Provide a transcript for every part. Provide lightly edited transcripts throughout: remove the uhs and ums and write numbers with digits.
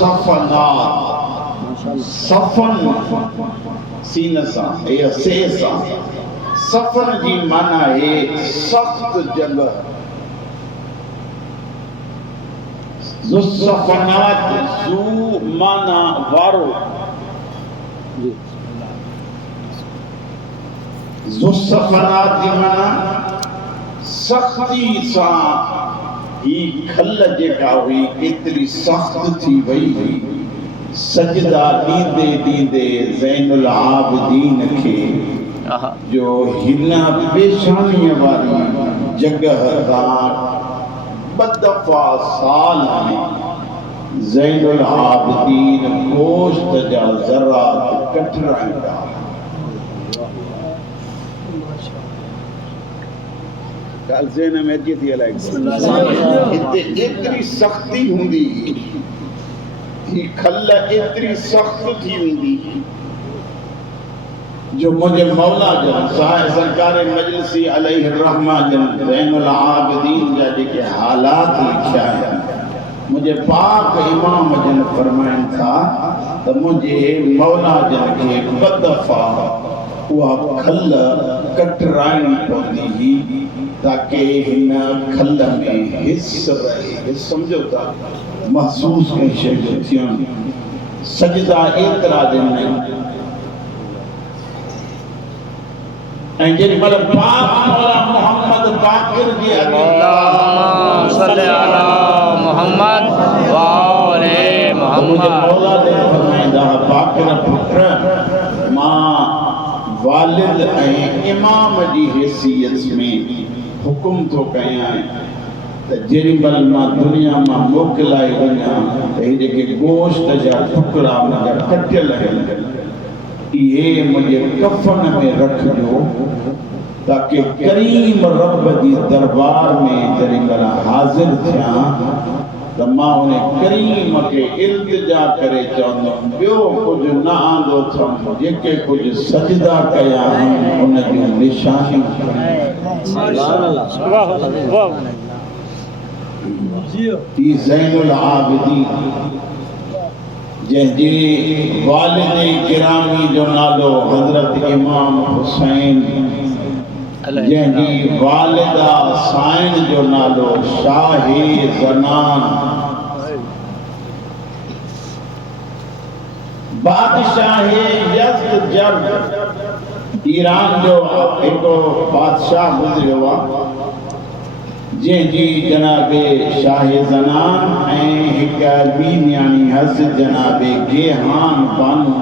सफनात सफन सीनसा या सेसा सफन जी माना है सख्त जगह ज़ुस्सफनात ज़ू माना वारो ज़ुस्सफनात जी माना सख्ती सा ही खल जेका हुई एतरी सख्त थी वई हुई सजदा दींदे दींदे ज़ैनुल आबिदीन के जो हिना पेशानी वाली जगह दा बदफा साल में ज़ैनुल आबिदीन गोश्त जा ज़रात कटराइंदा गाल ज़हन में अची थी अलाए इते एतरी सख्ती हुंदी ही खल एतरी सख्त थी वेंदी जो मुझे मौला जन साहिब सरकार मजलिसी अलैहि रहमा जन ज़ैनुल आबिदीन जा जेके हालात लिखिया है मुझे पाक इमाम जन फरमाइन था तो मुझे मौला जन के बदफा वह खल कटराइणी पवंदी ही ताकि हिन खल में हिस्स रहे समझो था महसूस कई शयूं थियनि सजदा एतिरा ॾिनई ऐं जेॾी महिल पाक मौला मोहम्मद बाक़िर जी अल्लाहुम्मा सल्लि अला मुहम्मद व आले मुझे मुहम्मद मौला दे फरमाइंदा बाक़िर पुट मां वालिद ऐं इमाम जी हैसियत में हुकुम तो कयां त जेॾी महिल मां दुनिया मां मोकिलाए वञा त हे जेके गोश्त जा टुकड़ा मुंहिंजा कटियल आहिनि इहे मुंहिंजे कफ़न में रखिजो ताकि करीम रब जी दरबार में जॾहिं महिल हाज़िर थियां त मां उन करीम खे इल्तिजा करे चवंदुमि ॿियो कुझु न आंदो अथमि जेके कुझु सजदा कया आहिनि उन जूं निशानियूं ही ज़ैनुल आबिदीन जंहिंजे वालिद गिरामी जो नालो हज़रत इमाम हुसैन जंहिंजी वालिदा साइन जो नालो शाहे ज़नान बादशाह यज़्दजर्द ईरान जो हिकिड़ो बादशाह गुज़रियो आहे जंहिंजी जनाबे शाहे ज़नान ऐं हिकु ॿी न्याणी हस जनाबे गेहान बानू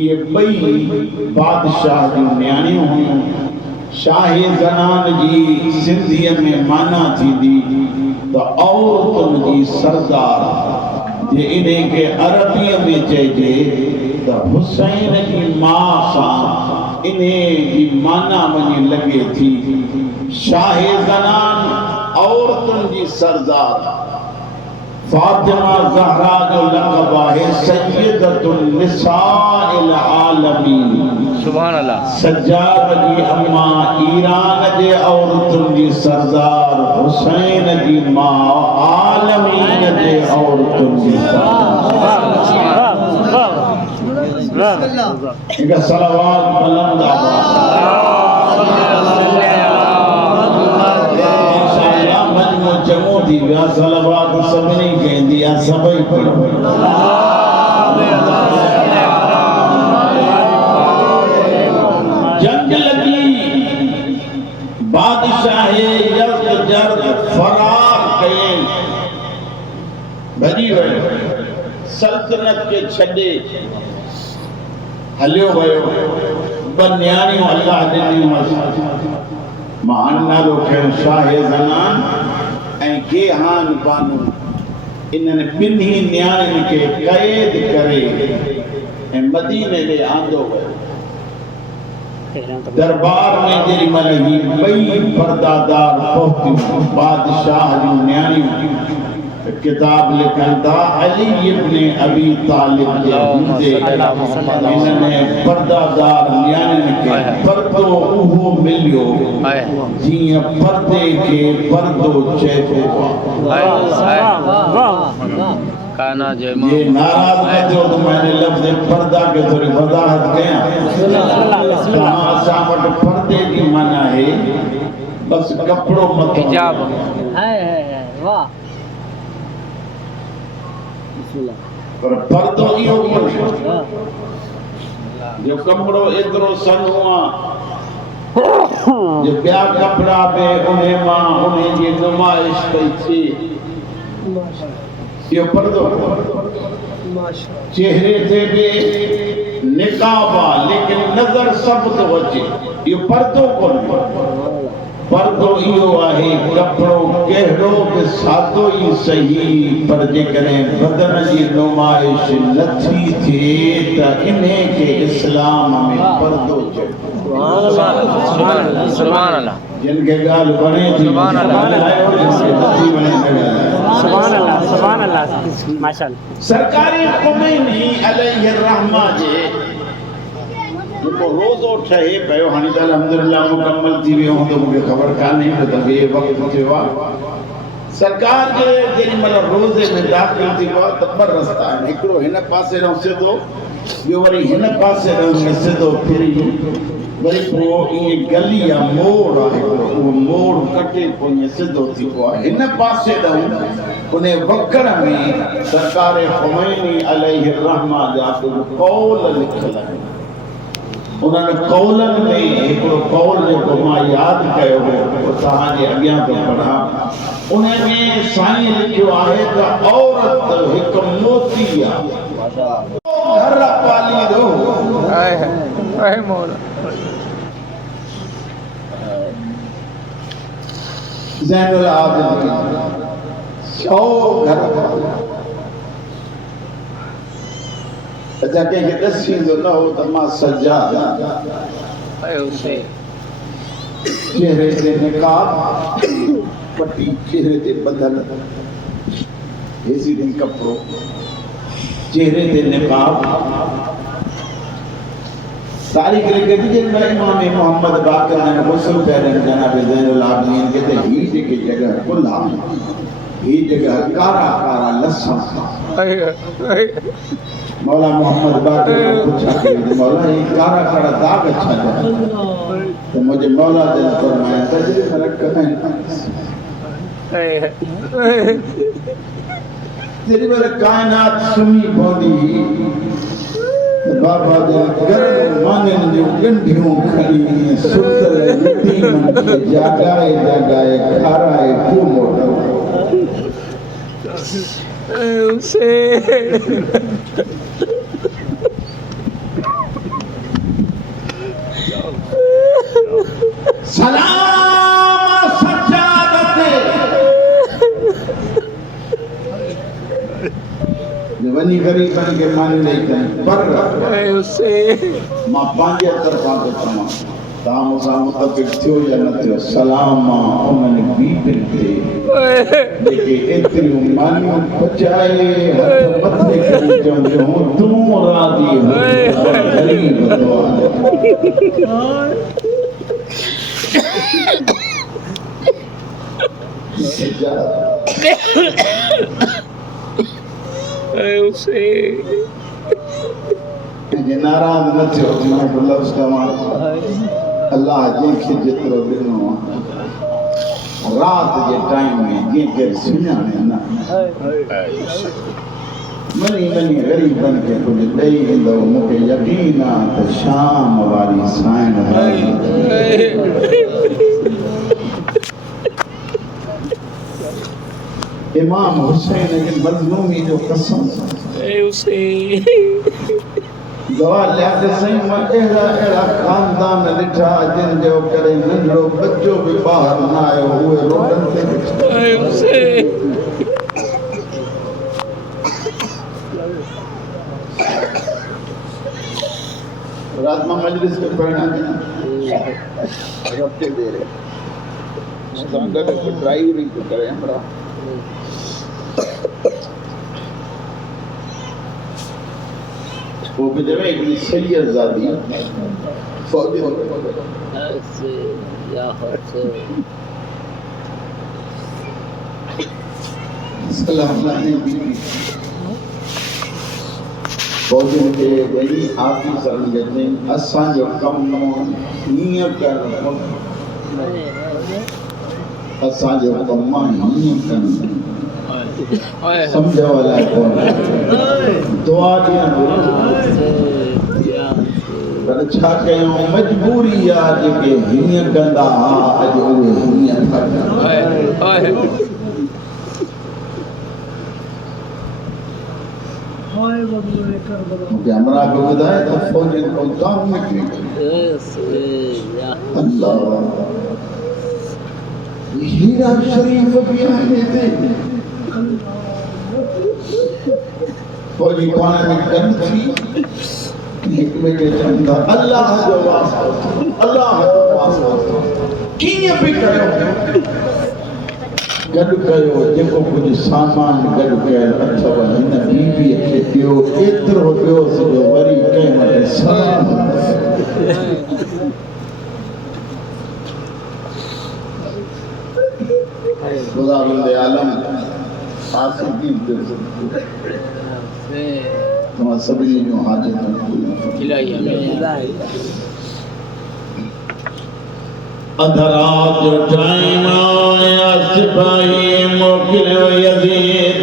इहे ॿई बादशाह जूं न्याणियूं हुयूं शाहे ज़नान जी सिंधीअ में माना थींदी त औरतुनि जी सरदार जे इन खे अरबीअ में चइजे त हुसैन जी माउ सां इन जी माना वञी लॻे थी शाहे ज़नान औरतुनि जी सरदार फातिमा ज़हरा जो लक़ब आहे सय्यदतुन निसाइल आलमीन सुभान अल्लाह सज्जाद जी अम्मा ईरान जे औरतुनि जी सरदार हुसैन जी मां आलमीन जे औरतुनि जी सरदार एक सलावत बुलंद इंशाअल्लाह मजमू जमो थी विया सलावत सभिनी कहंदी आहे सभई पढ़ो जंग लगी बादशाह यज़्दजर्द फरार कये भॼी वियो सल्तनत के छॾे हलियो वियो ॿ न्याणियूं अल्लाह ॾिनियूं मां नालो खयो शाहे ज़नान ऐं गेहान बानू इन्हनि ॿिन्ही न्याणियुनि खे क़ैद करे ऐं मदीने ॾे आंदो वियो दरबार में जेॾी महिल ही ॿई परदादार पहुतियूं बादशाह जूं न्याणियूं किताब लिखनि था अली इब्न अबी तालिब जे हूंदे इन्हनि परदादार न्याणियुनि खे पर्दो उहो मिलियो जीअं पर्दे खे पर्दो चइबो आहे काना जय ये नाराज मत हो तो मैंने लफ्ज़ पर्दा के थोड़ी वजाहत कया सामट पर्दे की माना है बस कपड़ो मत हिजाब है वाह पर पर्दो इहो कोन्हे जो कपड़ो एतिरो सन्हो आहे जो ॿिया कपिड़ा बि उन्हे मां उन्हे जी नुमाइश कई थिए इहो पर्दो चेहरे ते बि निकाब आहे लेकिन नज़र सभु थो अचे इहो पर्दो कोन्हे पर्दो इहो आहे कपिड़ो कहिड़ो बि सादो ई सही पर जेकॾहिं बदन जी नुमाइश नथी थिए त इन्हे खे इस्लाम में पर्दो चइबो सुभान अल्लाह जिनके गाल बने थी सुभान अल्लाह जिनके नथी बने न सुभान अल्लाह माशाअल्लाह सरकारी ख़ुमैनी अलैहि रहमा जे जेको रोज़ो ठहे पियो हाणे त अल्हम्दुलिल्लाह मुकम्मल थी वियो हूंदो मूंखे ख़बर कान्हे त ॿिए वक़्तु थियो आहे सरकार जे जेॾी महिल रोज़े में दाख़िल थी वियो आहे त ॿ रस्ता आहिनि हिकिड़ो हिन पासे ॾांहुं सिधो ॿियो वरी हिन पासे ॾांहुं सिधो फिरी वरी पोइ ईअं गली आहे मोड़ आहे हिकिड़ो उहो मोड़ कटे पोइ ईअं सिधो थी पियो आहे हिन पासे ॾांहुं उन वकर में सरकार ख़ुमैनी अलैहि रहमा जा कौल लिखियल आहिनि उन्हनि कौलनि में हिकिड़ो कौल जेको मां यादि कयो हो उहो तव्हांजे अॻियां थो पढ़ां उन में साईं लिखियो आहे त औरत हिकु मोती आहे घर पालींदो ऐं मौला ज़ैनुल आबिदीन सौ घर अच्छा कंहिंखे ॾसींदो न हो त मां सजाद चेहरे ते निकाब पटी चेहरे ते बदल हेसी दिन कपिड़ो चेहरे ते निकाब तारीख़ लिखे थी जिन में इमाम मोहम्मद बाक़र ने गुस्ल पहिरन जनाब ज़ैनुल आबिदीन के ते ही जेके जगह कुल्हा ही जगह कारा कारा लसन मौला मोहम्मद बाक़र ने पूछा कि मौला ये कारा कारा दाग अच्छा है तो मुझे मौला ने फरमाया तजरी फर्क करें तेरी मेरे कायनात सुमी पौधी बाबा जे गरम मानन जो गंढियों खड़ी सुतल यतीमन के जागाए जागाए खाराए क्यों मोटा उसे सलाम सज्जादत वनी गरीबन के मान नहीं करें पर उसे मां पंहिंजे तरफ़ां थो चवां तव्हां मूंसां मुतफ़िक़ थियो या न थियो सलाम उन्हनि बीबीन खे जेके एतिरियूं मानियूं पचाए हथ मथे करे चवंदियूं तूं राज़ी हो ग़रीब दुआ उसे जे नाराज़ न थियो मां हिकु लफ़्ज़ चवां अल्लाह जंहिंखे जेतिरो ॾिनो रात जे टाइम में जंहिंखे सुञाणे न मनी मनी ग़रीबन खे कुझु ॾेई ईंदो मूंखे यकीन आहे त शाम वारी साइण इमाम हुसैन जी मज़लूमी जो कसम उसे दवा लिया सही मां अहिड़ा अहिड़ा खानदान ॾिठा जिन जो करे नंढड़ो बच्चो बि ॿाहिरि न आयो उहे रोडनि ते उसे रात में मजलिस में पढ़ना हफ्ते दे रहे ड्राइवरी तो करें हमरा वो भी जब एक सैयद ज़ादी फौजी ऐसे या हसे सलाम अलैकुम फौजन के वही ऑफिसर जने असां जो कम हीअं कर असां जो कम हीअं कर समझ वाला कौन दुआ ॾियण पर छा कयूं मजबूरी आहे जेके हीअं कंदा अॼु उहे हीअं था कनि मूंखे हमरा खे ॿुधाए त फौजन को दाम निकिरी अल्लाह हीरा शरीफ भी आने दे फौजी खाने में गंद थी एक में के चंदा अल्लाह जो वास्ता कीअं बि कयो गॾु कयो जेको कुझु सामान गॾु कयल अथव हिन बीबीअ खे ॾियो एतिरो ॾियोसि जो वरी कंहिं वटि सलाम खुदावंद आलम आसिकी तमाम सभी जो हाजत अधरात जो टाइम आया सिपाही मोकिलियो यजीद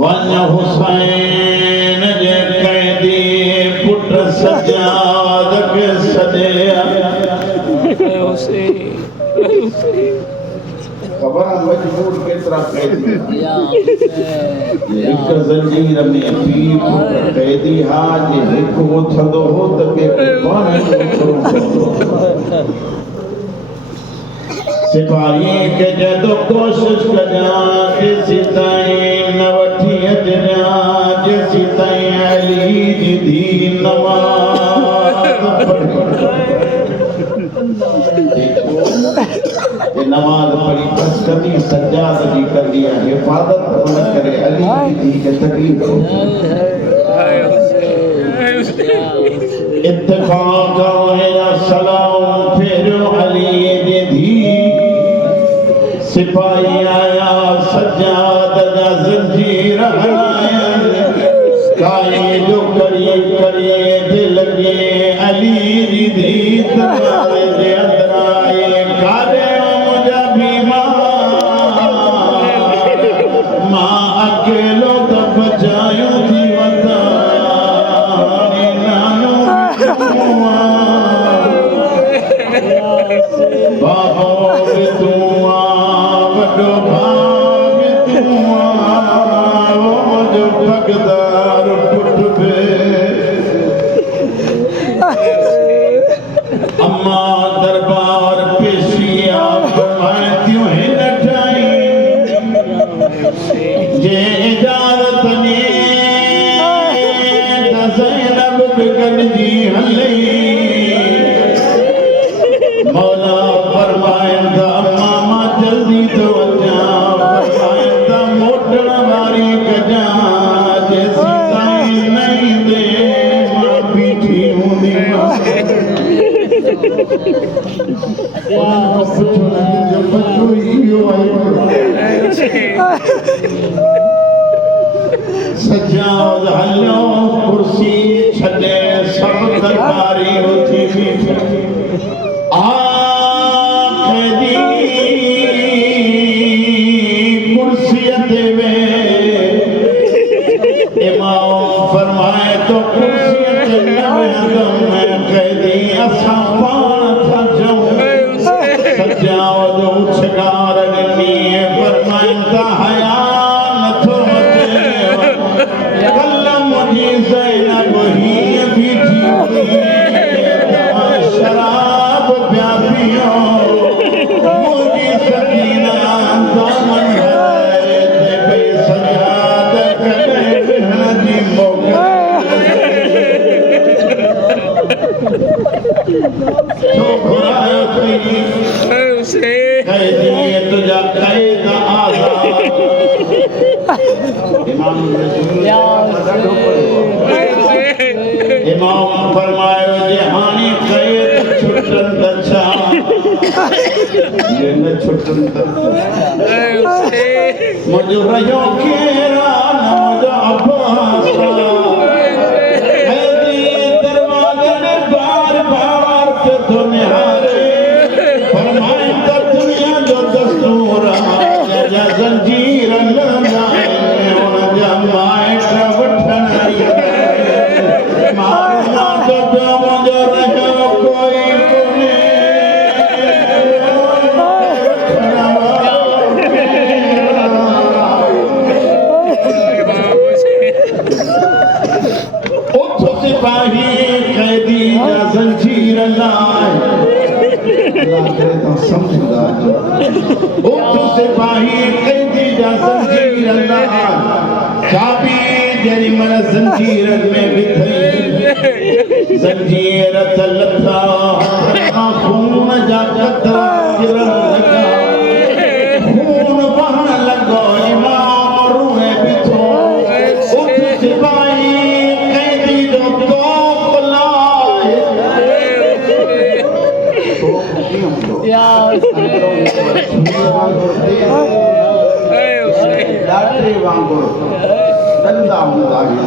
वन हुसैन जे कैदी पुट सजाद के सॾिया खबर मजबूर केतिरा कैदी हिक ज़ंजीर में पी कैदी हा जे हिकु उथंदो हो त ॿिए पाण उथणो पवंदो सिपाही के जदो कोशिश कजां जेसी ताईं न वठी अचजां जेसी ताईं अली जी धी नमाज़ पढ़ी बस कभी सज्जाद जी कर दिया हिफाजत न करे अली जी के तकलीफ इत्तेफाक या सलाम फेरो अली जी धी सिपाही आया सज्जाद जा ज़ंजीर हलाया काई जो करिए करिए दिल के अली जी धी दरवाजे जे अंदर आए कारे मुझा बीमार मां अकेलो त बचायूं थी वता नानो बाबो तू वॾो भाग तू जो भगदार पुट बे अम्मा दरबार पेशिया फरमाइतियूं हिन टाइम जे इजाज़त ने त ज़ैनब बि गॾिजी हली मौला फरमाइनि था अम्मा मां जल्दी थो अचां फरमाइनि था मोटण वारी कजां जेसीं ताईं न ईंदे मां बीठी हूंदी सज्जाद हलो कुर्सी छॾे सब दरबारी उथी बीठी आखिरी कुर्सीअ ते इमाम फरमाए तो कुर्सीअ ते न वेहंदुमि कैदी असां पाण था जऊं सज्जाद उछगार ॾिनी फरमाइनि था हया नथो अचे कल्ह मुंहिंजी ज़ैनब हीअं बीठी हुई शराब पिया पियो मुंहिंजी सकीना दामन हलाए भई सजाद कॾहिं विहण जी मोकल छो घुरायो अथई कैदी तुंहिंजा कैद आज़ाद इमाम फरमायो जे हाणे कैद छुटनि त छा ये न छुटनि त मुझो रहियो केरा न मुझो अब्बास हैदी दरवाजे ने बार बार पे तो निहारे फरमाए तो दुनिया जो दस्तूर या जंजीर लगाए उन जमाए वठण मारना तो मुझो रहियो कोई सिपाही कैदी जा जंजीर लाए अल्लाह करे तो समझदा ओ तो सिपाही कैदी जा जंजीर लाए चाबी जेरी मन जंजीर में बिथई जंजीर तलता खून जा कतरा गिरन लगा खून बहन लगो इमाम रूहे बिथो ओ तो सिपाही लाटरी वांगुर दंदा हूंदा आहिनि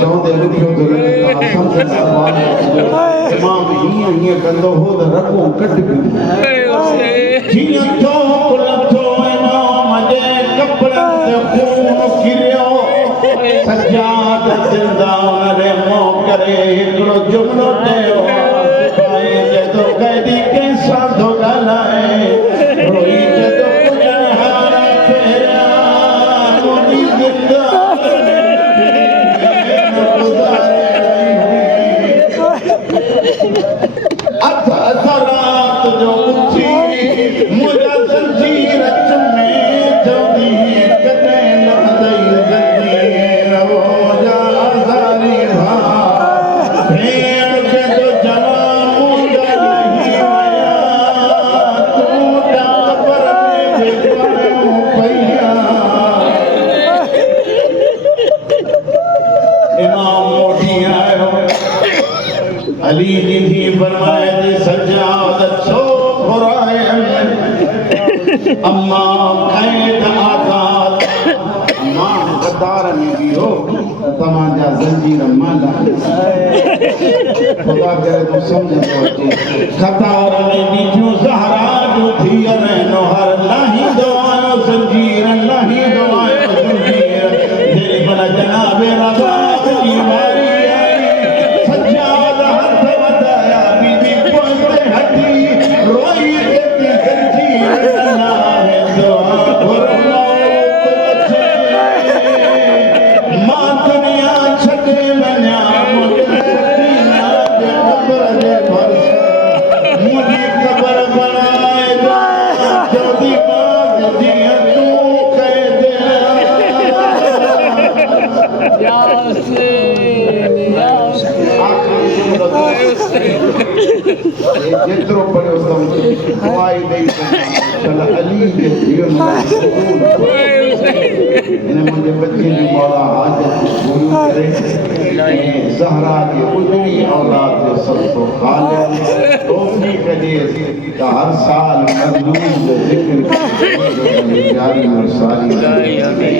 चवंदे ॾुखियो थो लॻे त समझ इमाम हीअं कंदो हो त रॻो कढिबियूं जीअं चौक लथो इमाम जे कपिड़नि ते खून किरियो सजाद ज़िंदा उनरे मुंहुं करे हिकिड़ो जुमिलो चयो तो कैदी कैसा तो ॻाल्हाए रोई तो पुॼनहारा फेरा मुंहिंजी अध रात जो उथी मुंहिंजा जंजीर चुमे चवंदी कॾहिं लहंदई जंजीर वो जा आज़ारी भाउ भेण खे तो जवान अली जी थी फरमाए थी सजाद छो घुराए अम्मा कैद आज़ाद अम्मा कतार में भी हो तमाजा जंजीर माला खुदा करे तो समझ तो अचे कतार में भी जो ज़हरा जो थी रहनो हर लाही दवायो जंजीर लाही दवायो जंजीर तेरे बना जनाबे रबाब की मारी रोई देती जंजीर ना है दुआ गुरनो मां दुनिया छॾे वञा मुंहिंजे सकीना जे क़ब्र जे भरिस मुंहिंजी क़ब्र बणाए जो दीवार जीअं तूं कए दे जेतिरो पढ़ियो दुआई ॾेई चल अली जे जीवन इन मुंहिंजे बचे जी मौला हाजत पूरी करे ज़हरा जी उजड़ी औलाद जो सदको खालिद तौफीक़ ॾे त हर साल मज़लूम जो ज़िक्र जारी और सारी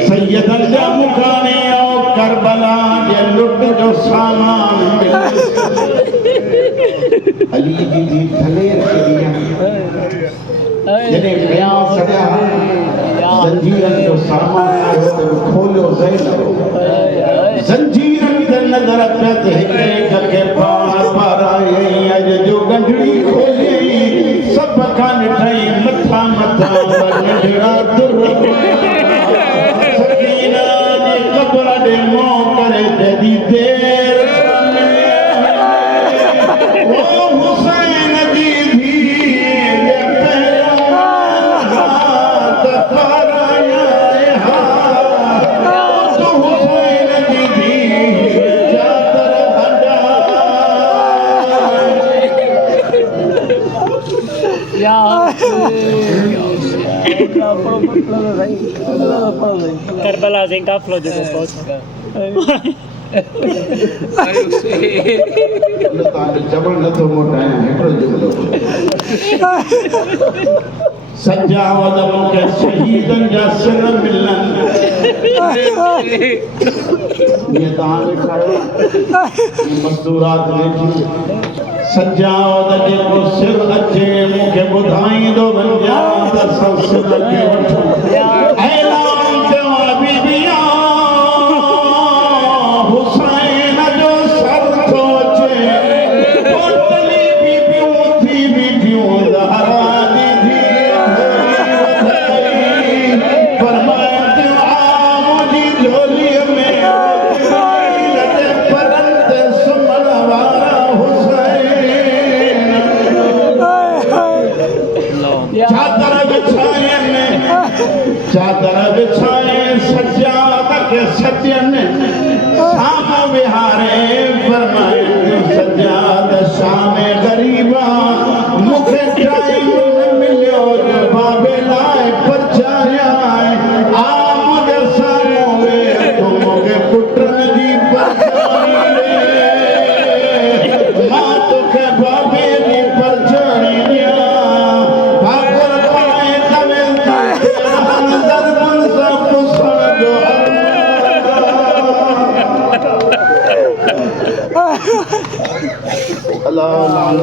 सैयदन जा मुकाने और करबला जे लुट जो सामान अली जी दी थलेर करिया जने बयान सदा जंजीरन जो सामान आयो तो खोलियो ज़ैनब जंजीरन ते नज़र पे हिक के पाण पाराए अज जो गंढड़ी खोली सब खान ठई मथा मथा नंढड़ा दुर सकीना जी कब्र दे मोह करे जदी देर ओ हुसैन जी भी ये पहला हाथ पाराया हा तो हुसैन जी भी चादर हटा या करबला से काफलो जो पहुंचा जबल न तो मोटा है हिकड़ो जुमलो सज्जा वदम के शहीदन जा सिर मिलन ये तां लिखायो मजदूरात लिखी सज्जा वद के को सिर अचे मुखे बुधाई दो वंजा त सिर के वठो ऐलान कयो बीबिया हुसैन जो सर थो अचे कोटली बीबियूं थी बीबियूं ज़हरा चादर बिछाए सज्जाद के सजन शाम विहारे फरमाए सज्जाद शाम गरीबा मुखे टाइम न मिलियो जो बाबे लाए परचाया आ मुझे सामो वे तो मुखे पुटन जी परचाई रे मां तोखे बाबे जी परचाई दिया भागर पाए तवे Allah